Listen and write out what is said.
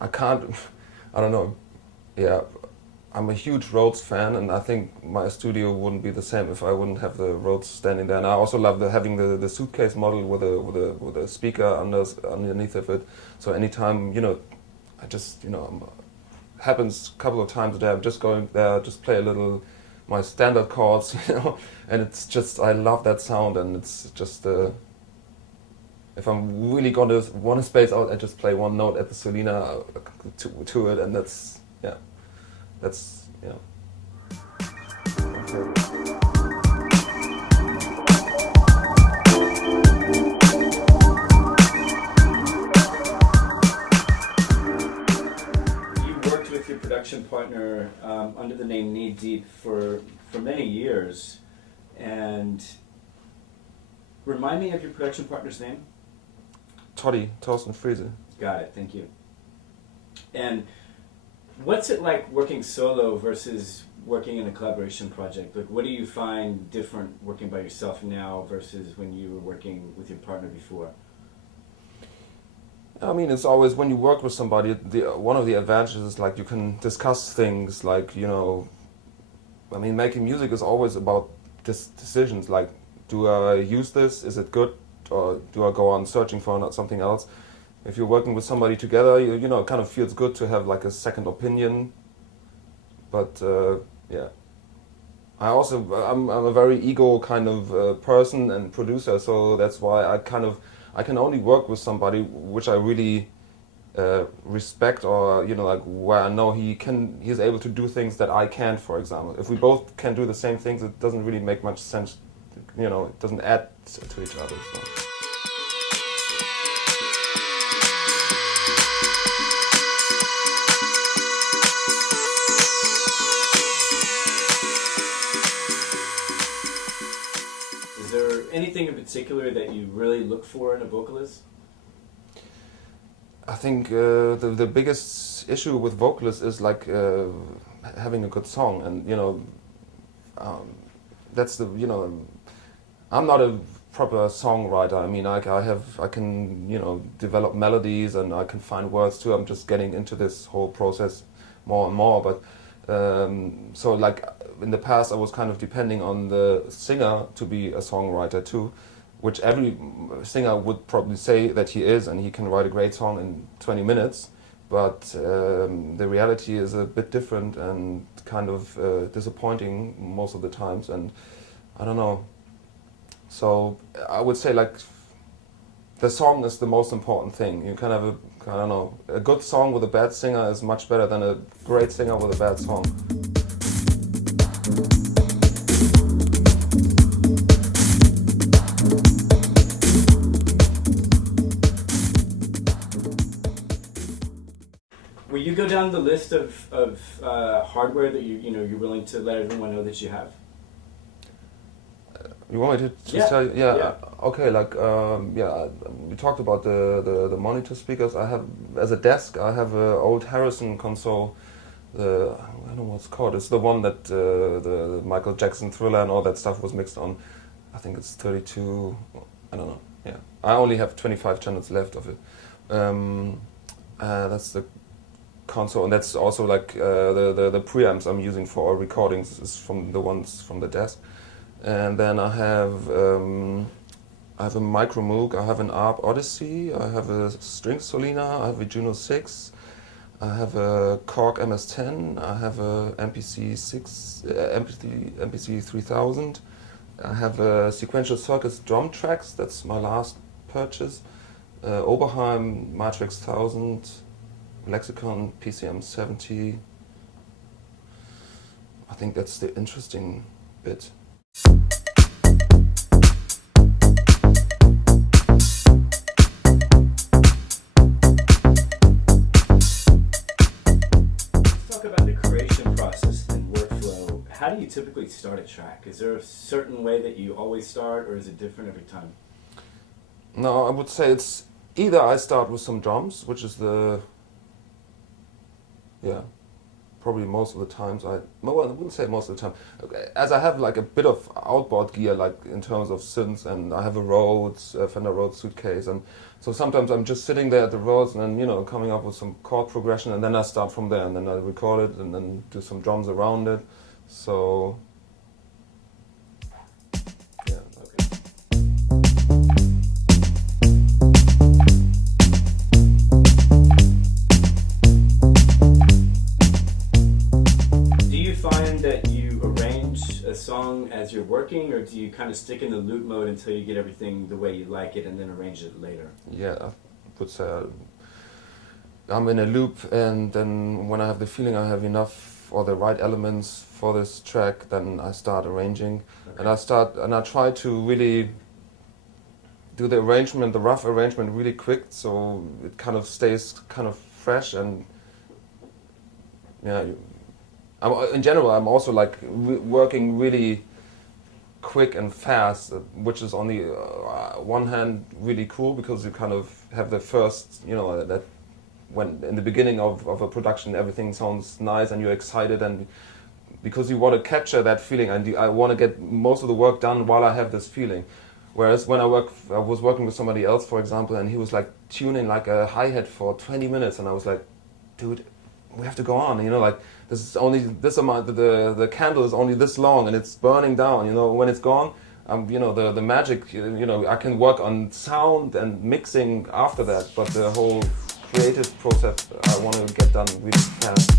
I can't, I don't know. Yeah, I'm a huge Rhodes fan, and I think my studio wouldn't be the same if I wouldn't have the Rhodes standing there. And I also love having the suitcase model with a speaker underneath of it. So anytime, I just, happens a couple of times a day. I'm just going there, just play a little my standard chords, and it's just I love that sound, and it's just if I'm really gonna want to space out, I just play one note at the Solina to it, and that's okay. You worked with your production partner under the name Knee Deep for many years, and remind me of your production partner's name. Thorsten Friese. Got it, thank you. And what's it like working solo versus working in a collaboration project? Like, what do you find different working by yourself now versus when you were working with your partner before? I mean, it's always when you work with somebody. One of the advantages is like you can discuss things. Like I mean, making music is always about decisions. Like, do I use this? Is it good? Or do I go on searching for something else? If you're working with somebody together, it kind of feels good to have like a second opinion. But yeah, I'm a very ego kind of person and producer, so that's why I can only work with somebody which I really respect, or like where I know he's able to do things that I can't. For example, if we both can do the same things, it doesn't really make much sense. It doesn't add to each other. So. Is there anything in particular that you really look for in a vocalist? I think the biggest issue with vocalists is like having a good song, and that's the I'm not a proper songwriter. I mean, I can develop melodies and I can find words too. I'm just getting into this whole process more and more. But so like in the past, I was kind of depending on the singer to be a songwriter too, which every singer would probably say that he is, and he can write a great song in 20 minutes. But the reality is a bit different and kind of disappointing most of the times. And I don't know. So I would say like the song is the most important thing. You can have a good song with a bad singer is much better than a great singer with a bad song. Will you go down the list of hardware that you're willing to let everyone know that you have? You want me to just Yeah. tell you? Yeah. Yeah. Okay. Like we talked about the monitor speakers. I have as a desk. I have an old Harrison console. I don't know what it's called. It's the one that the Michael Jackson Thriller and all that stuff was mixed on. I think it's 32. I don't know. Yeah. I only have 25 channels left of it. That's the console, and that's also like the preamps I'm using for recordings is from the ones from the desk. And then I have a Micro Moog, I have an ARP Odyssey, I have a String Solina, I have a Juno 6, I have a Korg MS-10, I have a MPC 3000, I have a Sequential Circuits drum tracks, that's my last purchase, Oberheim Matrix 1000, Lexicon PCM 70. I think that's the interesting bit. How do you typically start a track? Is there a certain way that you always start, or is it different every time? No, I would say it's either I start with some drums, which is probably most of the times I wouldn't say most of the time, as I have like a bit of outboard gear, like in terms of synths, and I have a Rhodes, Fender Rhodes suitcase, and so sometimes I'm just sitting there at the Rhodes and then coming up with some chord progression, and then I start from there, and then I record it, and then do some drums around it. So yeah. A song as you're working, or do you kind of stick in the loop mode until you get everything the way you like it and then arrange it later? Yeah, I would say I'm in a loop, and then when I have the feeling I have enough or the right elements for this track, then I start arranging. Okay. And I try to really do the arrangement, the rough arrangement, really quick, so it kind of stays kind of fresh. And yeah, in general, I'm also like working really quick and fast, which is on the one hand really cool, because you kind of have the first, that when in the beginning of a production everything sounds nice and you're excited, and because you want to capture that feeling, and I want to get most of the work done while I have this feeling. Whereas when I was working with somebody else, for example, and he was like tuning like a hi-hat for 20 minutes, and I was like, dude, we have to go on, like this is only this amount, the candle is only this long and it's burning down, when it's gone, the magic, I can work on sound and mixing after that, but the whole creative process I want to get done really fast.